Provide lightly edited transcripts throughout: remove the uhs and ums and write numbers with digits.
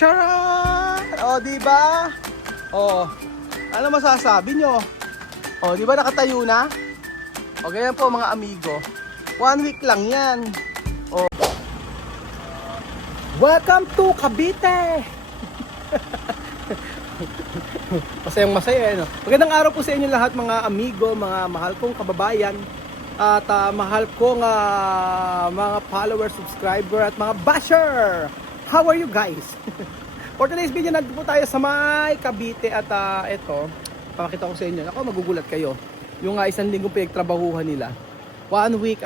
Charan! O, diba? O, ano masasabi nyo? O, diba nakatayo na? O, ganyan po mga amigo. 1 week lang yan. O. Welcome to Cavite! Masayang masaya, no? Magandang araw po sa inyo lahat mga amigo, mga mahal kong kababayan. At mahal kong mga follower, subscriber at mga basher. How are you guys? For today's video, nandito po tayo sa may Cavite. At ito, pakita ko sa inyo. Ako, magugulat kayo. Yung isang linggong pinagtrabahuhan nila. 1 week,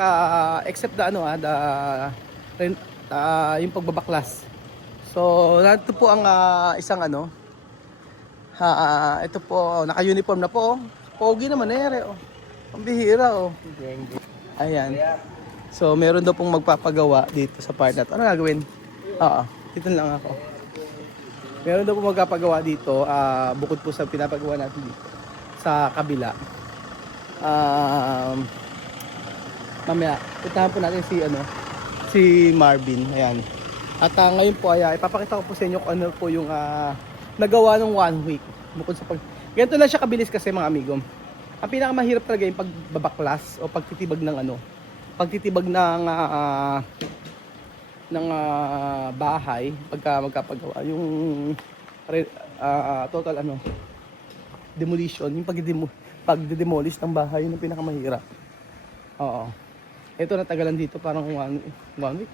except the, yung pagbabaklas. So, nandito po ang isang ito po, naka-uniform na po. Pogi naman eh. Ang bihira oh. Ayan. So, meron daw pong magpapagawa dito sa part na to. Ano gagawin? Dito lang ako. Meron daw pong magpapagawa dito, bukod po sa pinapagawa natin dito sa kabila. Mamaya, puntahan po natin si Marvin. Ayan. At ngayon po ay ipapakita ko po sa inyo kung ano po yung nagawa ng 1 week. Bukod sa ganito lang siya kabilis kasi mga amigo. Ang pinakamahirap talaga yung pagbabaklas o pagtitibag ng pagtitibag ng bahay pagka magkapagawa yung total demolition, yung pagdedemolish ng bahay yun ang pinakamahirap. Oo. Ito natagalan dito parang 1 week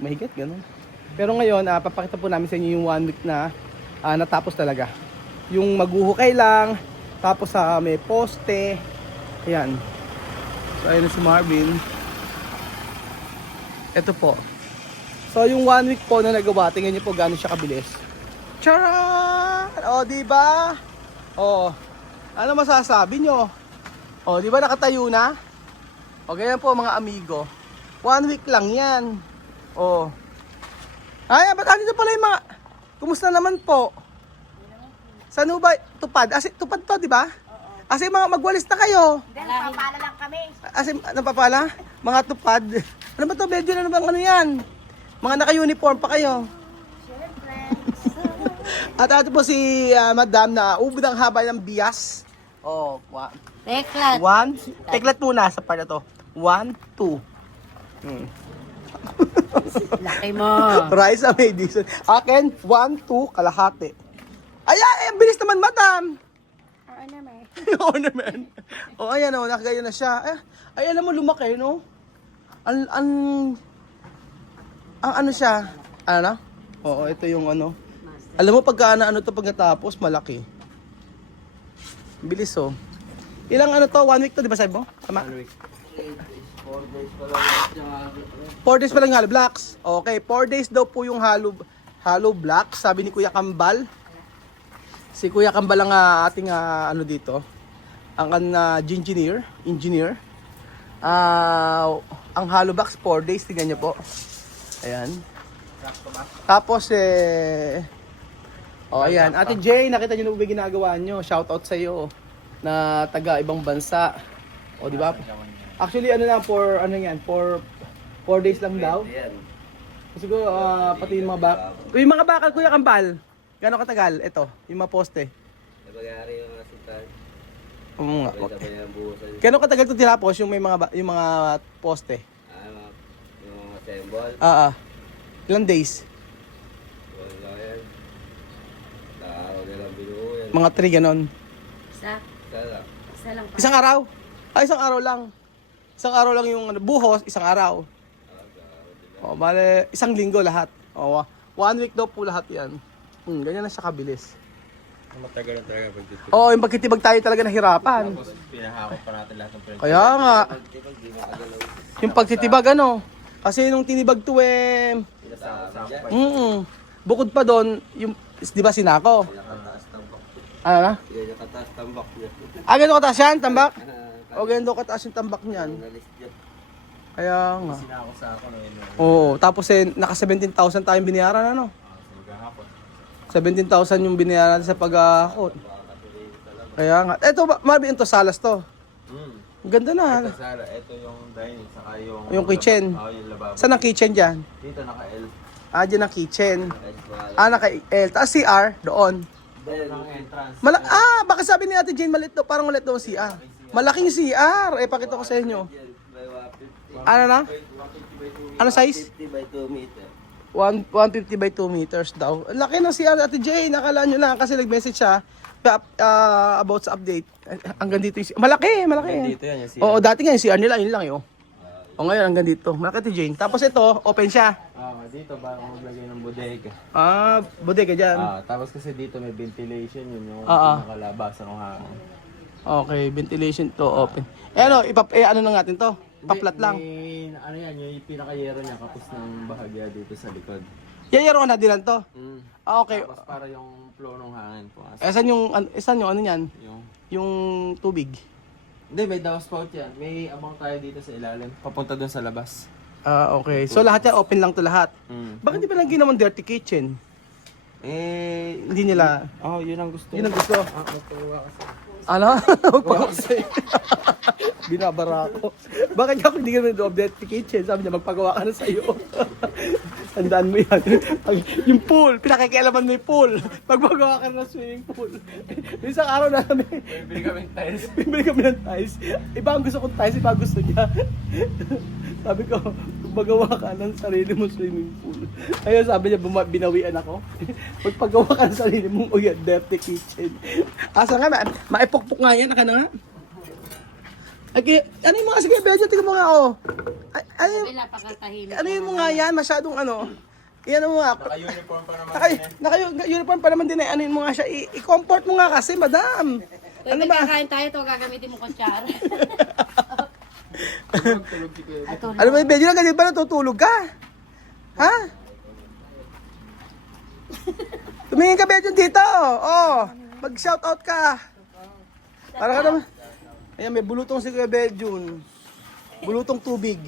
mahigit ganun. Pero ngayon papakita po namin sa inyo yung 1 week na natapos talaga. Yung maghuhukay lang, tapos may poste. Ayan. So ayun na si Marvin. Ito po. So yung 1 week po na nagawa, tingnan niyo po gaano siya kabilis. Charan! O, diba? O, ano masasabi nyo? O, diba nakatayo na? O, ganyan po mga amigo. 1 week lang yan. O. Ay, ba't andito pala yung mga... Kumusta naman po? Saan ba? Tupad? Tupad to, di ba? Kasi mga magwalis na kayo. Hindi, napapala lang kami. Kasi napapala? Mga tupad. Ano ba to? Medyo na bang ano yan? Mga naka-uniform pa kayo. Siyempre. At ito po si Madam na ubod ang haba ng bias. Oh, Teklat. Teklat muna sa part na to. 1, 2. Laki mo. Rice amazing. Akin, 1, 2, kalahati. Ayan, bilis naman, Madam. Ornament. Ornament. O, ayan o, nakagaya na siya. Ay, alam mo, lumaki, no? Ang ano siya? Ano? Oo, ito yung ano. Alam mo, pagka to pagkatapos, malaki. Bilis, oh. Ilang to? 1 week to, di ba sabi mo? Tama? 1 week. 4 days pa lang. 4 days pa lang yung hollow blocks. Okay, 4 days daw po yung hollow blocks. Sabi ni Kuya Kambal. Si Kuya Kambal ang ating dito. Ang engineer. Ang hollow blocks 4 days, tingnan niyo po. Ayan. Tapos ayan. Ate Jay, nakita niyo na ba ginagawa niyo? Shout out sa iyo na taga ibang bansa. O di ba? Actually for 4 days lang daw. Siguro pati yung mga yung mga bakal Kuya Kambal. Gaano katagal? Ito, yung mga poste. Nabagari yung sultan. Nga. Sabay ang buhusan. Gaano katagal ito tinapos yung yung mga poste? Yung assemble. Ilang days? Wala yan. Nakaraw nilang binuho yan. Mga 3 ganon. Isa. Sala. Isa lang pa. Isang araw? Isang araw lang. Isang araw lang yung buhos, isang araw. Bale, isang linggo lahat. 1 week daw po lahat yan. Ganyan na siya kabilis. Matagal na talaga pagtitibag. Oo, yung pagtitibag tayo talaga nahirapan. Tapos pinahakot pa natin lahat ng friends. Kaya nga, Pagtitibag, di makagalaw. yung pagtitibag kasi nung tinibag to Pinasakot-sakot pa. bukod pa doon, yung, di ba sinako? Nakataas tambak. Ano na? Yan yung kataas tambak niya. Ganito kataas yan, tambak? O, ganito kataas yung tambak niyan. Nalis niya. Kaya nga. Sinako sa ako no. Oo, tapos naka 17,000 tayong binayaran, ano? 17,000 yung binayaran natin sa pag-ahakot. Kaya nga. Eto, Marvin, ito salas to. Ang ganda na. Ito sala, ito yung dining, saka yung Yung kitchen. Yung lababo. Saan ang kitchen dyan? Dito naka-L. Dyan ang kitchen. Guys, wala. Naka-L. Tapos CR, doon. Ang entrance. Baka sabi ni Ate Jane, malit to, parang malit to ang CR. Malaking CR. Pakita ko sa inyo. Yan, by 150. Ano na? 150 by 2 meters. Ano size? 50 by 2 meters. 150 by 2 meters daw. Ang laki ng CR, Ate Jane. Nakala nyo lang kasi nag-message siya about sa update. Hanggang dito yung CR. Malaki. Dito yan, yung CR. Oo, dati nga yung CR nila, yun lang yun. O ngayon, hanggang dito. Malaki, Ate Jane. Tapos ito, open siya. Dito ba ako maglagay ng bodega? Bodega dyan. Tapos kasi dito may ventilation yun yung Ah. nakalabasan ng hangin. Okay, ventilation to open. Ano na natin to? Paplat lang. Ano yan, yung pinaka-yero niya kapos ng bahagya dito sa likod. Yayaro na din lang to. Okay. Tapos para yung flow ng hangin po. Saan yung ano yan? Yung... Yung tubig. Hindi, may downspout yan. May abang tayo dito sa ilalim. Papunta dun sa labas. Okay. So lahat yan, open lang to lahat. Bakit di ba lang ginawang dirty kitchen? Hindi nila. Yun ang gusto. Yun ang gusto. Magpagawa kasi. Ano? Binabara ko. Bakit ako hindi ka na dirty kitchen? Sabi niya, magpagawa ka na sa'yo. Tandaan mo yan. Yung pool, pinakikialaman mo yung pool. Magpagawa ka na ng swimming pool. Isang araw na kami. Bibili kami ng tiles. Bibili kami ng tiles. Iba ang gusto kong tiles, iba ang gusto niya. Sabi ko, magawa ka ng sarili mo swimming pool. Ayun, sabi niya, binawian ako. Magpagawa ka ng sarili mong dirty kitchen. Asa nga, maipukpuk nga yan, naka na nga. Okay, ano yung mga, sige, Bejo, tingnan mo nga, oh. Ano yung mga yan, masyadong ano. Yan mo nga. Naka-uniform pa naman. Naka-uniform pa naman din eh. Ano yung mga siya, i-comfort mo nga kasi, madam. Ano ba? Kakain tayo, ito gagamitin mo kutsara. Ano ba yung Bejo lang, ganyan ba natutulog ka? Ha? Tumingin ka, Bejo, dito. Oh, mag-shoutout ka. Para ka naman. Ayan, may bulutong si Kuya Beljun. Bulutong tubig.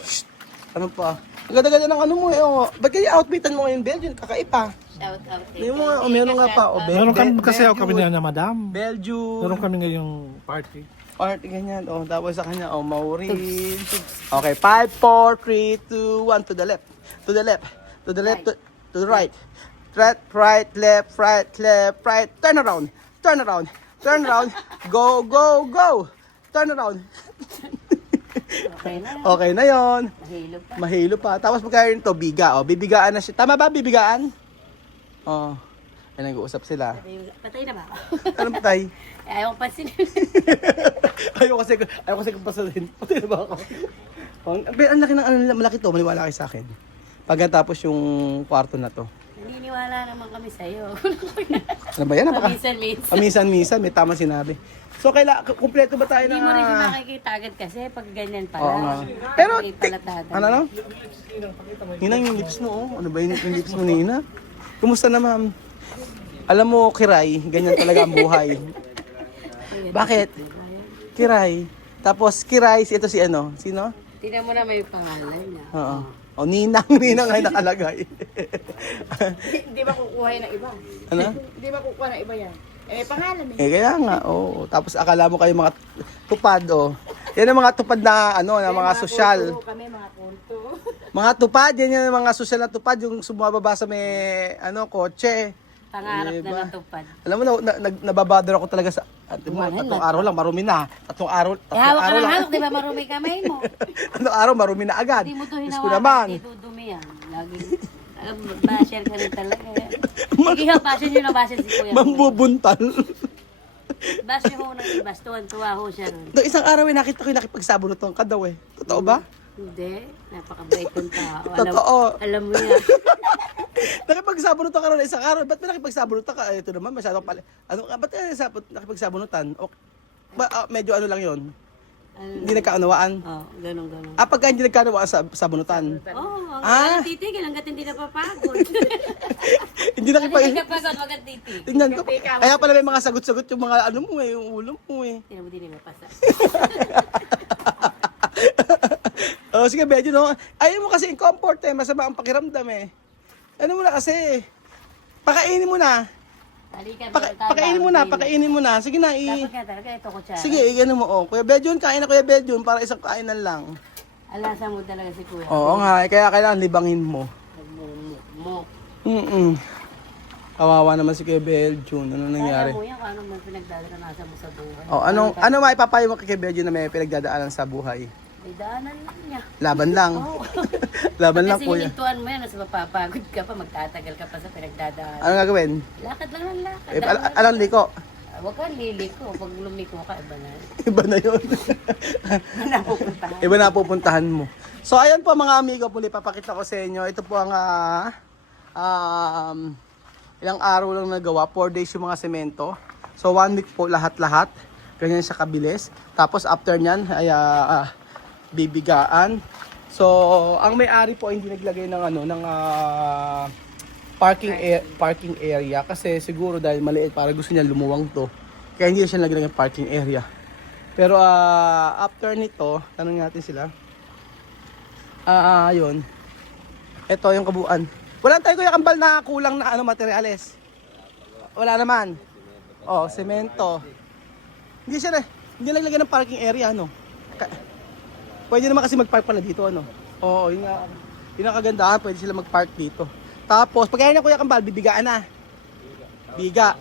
Shhh. Ano pa? Ang ganda-ganda ng ano mo eh. Oh. Ba't kaya outfitan mo ngayon, Beljun? Kakaipa. Shout out. Yung mga, meron nga pa. Oh, Meron kami kasi kami na madam. Beljun. Meron kami ngayong party. Party ganyan. Oh, tapos sa kanya, oh, Maureen. Okay, 5, 4, 3, 2, 1. To the left. To the left. To the left. To the right. Right, left, right. Turn around. Turn around. Turn around. Go, go, go. Turn around. Okay na. Okay na yon. Mahilo pa. Mahilo pa. Tapos magkakaroon to, biga. Oh, bibigaan na siya. Tama ba, bibigaan? Oh. Ay, nag-uusap sila. Patay na ba? Anong patay? Ayaw ko pansinin. ayaw kasi kung pasahin. Patay na ba ako? Ang laki ng malaki to. Maniwala kayo sa akin. Pagkatapos yung kwarto na to. Naniniwala naman kami sa'yo. Ano ba yan? Paminsan-minsan. Minsan, may tama sinabi. So, kumpleto ba tayo Hindi na... mo rin siya makikita agad kasi pag ganyan pala. Oo nga. Pero, May palatada. ano? Ninang, yung lips mo, oh. Ano ba yung lips mo, Nina? Kumusta na, ma'am? Alam mo, Kiray, ganyan talaga ang buhay. Bakit? Kiray. Tapos, Kiray, ito si ano? Sino? Tingnan mo na may pangalan niya. Oo. O, Ninang ay nakalagay. Hindi ba kukuha ng iba? Ano? Hindi ba kukuha ng iba yan? Eh, pangalan eh. Kaya nga, oo. Tapos akala mo kayo mga tupad, oh. Yan ang mga tupad na, ano, na mga sosyal. Kami mga punto. Mga tupad, yan yung mga sosyal na tupad, yung sumababa sa may, ano, kotse. Pangarap Diba? na natupad. Alam mo, nababother ako talaga sa, tatlong araw lang, marumi na. Tatlong araw Hawak ka ng lang. hawak, di ba marumi kamay mo? Tatlong araw, marumi na agad. Hindi mo to Diyos ko hinawakan, naman. hindi dudumi yan. Lagi, basher ka rin talaga. Sige ho, basher nyo na basher si Kuya. Mambubuntal. Basher ho ng ibas, tuwan-tuwa ho siya ron. No, isang araw, nakita ko yung nakipagsabunot ka daw eh. Totoo ba? Hindi, napakabait ng tao. Totoo. Alam mo yan. Nakipagsabunutan ka rin isang araw. Ba't ba nakipagsabunutan ka? Ito naman, masyadong pala. Ano, ba't nakipagsabunutan? Medyo ano lang yon. Hindi nagkaunawaan. Oo, ganun. Pagka hindi nagkaunawaan sa sabunutan. Oo, Ah. walang titigil hanggat hindi napapagod. Hindi nakipag... Hindi kapagod, wagat titig. Tingnan ko. Kaya pala may mga sagot-sagot yung mga ano mo eh, yung ulo mo eh. Tingnan mo din yung mapasa. Sige, medyo no. Ayaw mo kasi in comfort eh, masama ang pakiramdam eh. Ano mo na kasi, pakainin mo na. Halika, Pakainin mo na. Sige na, Dapat nga talaga ito kutsara. Sige, ano mo, oh. Kuya Bedjun, kain na Kuya Bedjun para isang kainan lang. Alasa mo talaga si Kuya. Oo nga, kaya kailangan libangin mo. mo. Kawawa naman si Kuya Beljun. Ano nangyari? Kaya mo yan kung ano man pinagdaranasan mo sa buhay. Oh, ano maipapayo mo kay Kuya Beljun na may pinagdadaanan sa buhay? May daanan lang niya. Laban lang. Oo. Laban lang Kasi po yan. hinintuan mo yan, mas mapapagod ka pa, magtatagal ka pa sa pinagdadaanan. Ano gagawin? Lakad lang ng lakad. Anong liko? Huwag kang liliko. Pag lumiko ka, iba na. Iba na yun. Napupuntahan. Iba na pupuntahan mo. So ayan po mga amigo, muli papakita ko sa inyo. Ito po ang ilang araw lang nagawa. 4 days yung mga semento. So 1 week po lahat-lahat. Ganyan siya kabilis. Tapos after nyan ay bibigaan. So ang may-ari po ay hindi naglagay ng parking area kasi siguro dahil maliit para gusto niya lumuwang to. Kaya hindi siya naglagay ng parking area. Pero after nito, tanong natin sila. Yun. Ito yung kabuuan. Wala tayo kuya kambal na kulang na materyales. Wala naman. Oh, semento. Hindi naglagay ng parking area Pwede naman kasi mag-park pala dito Oo, yun nga. Yun ang kagandahan, pwede sila mag-park dito. Tapos pag kaya na kuya kambal, bibigaan na. Biga.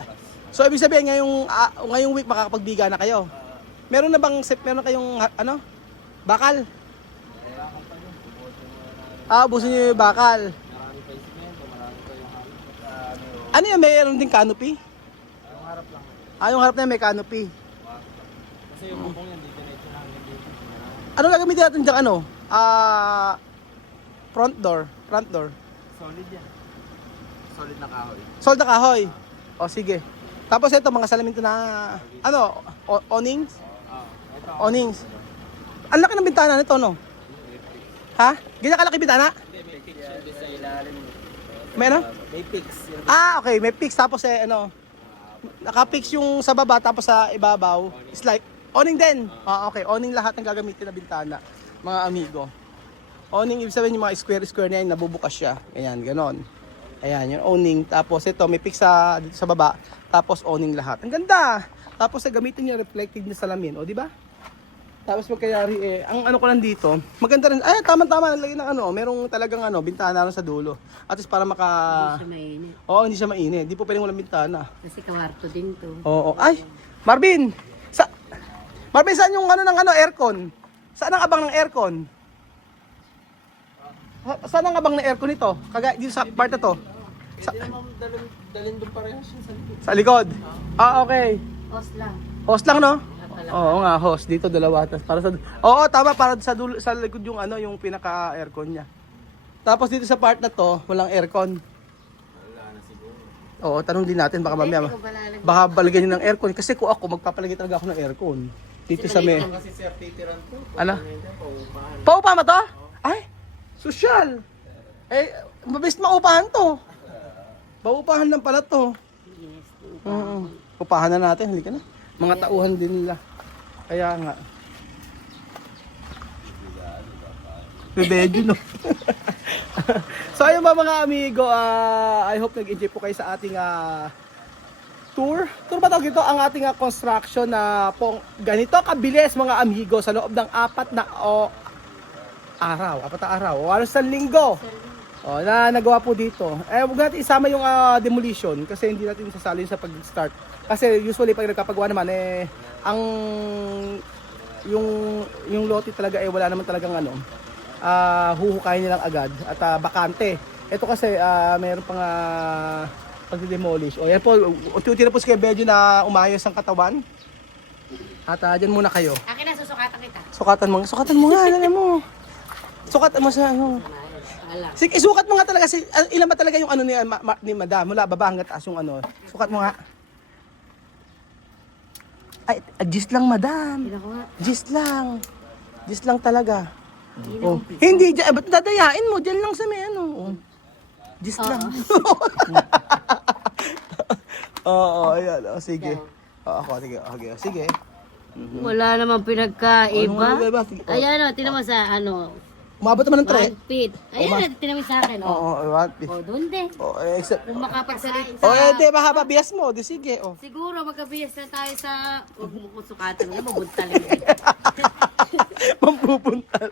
So ibig sabihin ngayong week makakapagbiga na kayo. Meron kayong bakal? Ubusin niyo yung bakal. Ano yan? Mayroon din canopy? Yung harap lang. Yung harap na yan may canopy. Kasi yung bubong yan, dito lang dito. Ano gagamitin natin dyan front door. Solid yan. Solid na kahoy. Sold na kahoy. O sige. Tapos ito mga salamin to na awnings? Ito. Awnings. Ang laki ng bintana nito Ha? Ganyan kalaki bintana? Hindi, may fix yan sa ilalim. May May fix. Okay, may fix tapos naka-fix yung sa baba tapos sa ibabaw. It's like awning din. Okay, awning lahat ng gagamitin na bintana, mga amigo. Awning ibig sabihin yung mga square na yan, nabubukas siya. Ayan, ganon. Ayan, yung awning. Tapos ito, may fix dito sa baba. Tapos awning lahat. Ang ganda! Tapos gamitin niya reflective na salamin. O, di ba? Tapos magkayari ang ko lang dito, maganda rin. Ay, tama-tama nalagay ng merong talagang bintana rin sa dulo. At least para Hindi siya mainit. Oo, hindi siya mainit. Hindi po pwedeng walang bintana. Kasi kawarto din to. Oo. Ay, Marvin, saan yung aircon? Saan ang abang ng aircon? Saan ang abang ng aircon nito? Dito sa part na to. Pwede naman dalhin doon parehas yun sa likod. Sa likod. Okay. Os lang. Host lang, no? Oo nga, host. Dito dalawa. Para tama. Para sa likod yung yung pinaka-aircon niya. Tapos dito sa part na to, walang aircon. Wala na siguro. Oo, tanong din natin. Baka mamaya. Hindi ko balalagyan. Baka balagyan niyo ng aircon. Kasi kung ako, magpapalagay talaga ako ng aircon. Dito sa may... Kasi sir, titiran to. Ano? Paupahan. Paupa mo to? Ay, sosyal. Mabis maupahan to. Paupahan lang pala to. Yes. Upahan na natin, halika na. Mga tauhan din nila. Kaya nga. Bebejo, no? So ayun ba mga amigo, I hope nag-enjoy po kayo sa ating tour. Tour ba tawag ito? Ang ating construction na pong ganito kabilis mga amigo sa loob ng 4 na araw o halos sa linggo. Na nagawa po dito. Huwag natin isama yung demolition kasi hindi natin sasali sa pag-start. Kasi usually pag nagkapagawa naman yung lote talaga wala naman talagang huhukayin nilang agad at bakante. Ito kasi meron pang pag-demolish. Yan po, unti-unti na po si Kuya Bejo na umayos ang katawan. At dyan muna kayo. Akin na, susukatan kita. Sukatan mo nga, alam mo. Sukatan mo sa Alam. Sige, isukat mo nga talaga. Ilan ba talaga yung ni Madam? Mula baba hanggat taas yung Sukat mo nga. Ay, gist lang, Madam. Tignan ko nga. Gist lang. Gist lang talaga. Hindi, ba't dadayain mo? Diyan lang sa may Gist lang. Oo, ayan. Sige. Sige. Wala namang pinagkaiba. Ano, sige. Ayan tinan mo sa Umabot naman ng 1 feet. Ayan tinan mo sa akin. Oo, Doon din. except. Kung makapagsalita. Hindi, mahaba bias mo. Di sige, Siguro magkabihas na tayo sa huwag mo sukatan mo, mabuntaling. Mampupuntal.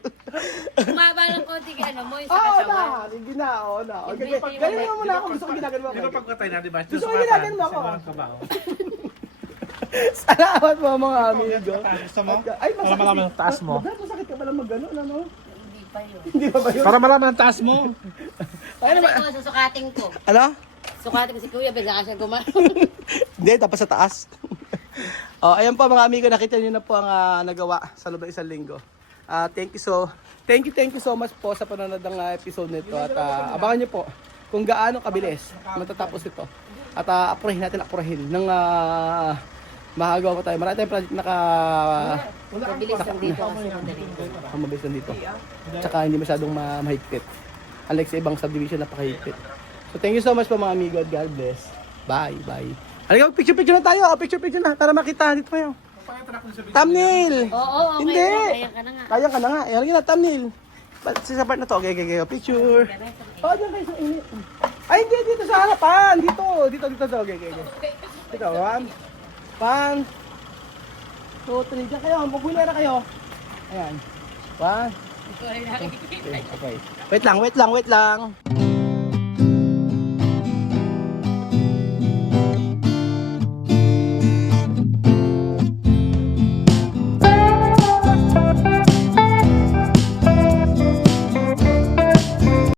Bumaba ng konti ka, ano mo, yung sa Oo katawan. na, sige na, oo na. Okay, Yung video galing mo, mo muna ako, gusto ko ginagawa Di ba ako. pagkatay na, di ba? Gusto ko ginagawa mo ako. Kabaho. Salamat po mga amigo. Gusto mo? Ay, Para malaman ang taas mo. Masakit ka pala mag gano'n, ano? Hindi pa yun. Hindi pa ba yun? Para malaman ang taas mo. Ano ba? Ito, susukatin ko. Ano? Sukatin ko si Kuya, bigla ka siya gumano. Hindi, tapos sa taas. Ayan po mga amigo, nakita niyo na po ang nagawa sa loob ng isang linggo. Thank you so much po sa panonood ng episode nito at abangan niyo po kung gaano kabilis matatapos ito. At apurahin ng mahagawa pa tayo. Marami tayong project Mabilis lang dito kasi madali. mabilis lang dito. Tsaka hindi masyadong mahigpit. Unlike sa ibang subdivision, napakahigpit. So thank you so much po mga amigo at God bless. Bye, bye. Halika, picture na tayo. Picture na para makita dito tayo. Thumbnail! Oo, okay. Hindi! Kaya ka na nga. Kaya ka na nga. Halika na, thumbnail. Sa part na to. Okay. Picture. Oh, dyan kayo sa init. Ay, hindi. Dito sa harapan. Dito. Okay. Dito, 1, 2, 3. Dyan kayo. Magbulera kayo. Ayan. 1. Okay. Wait lang.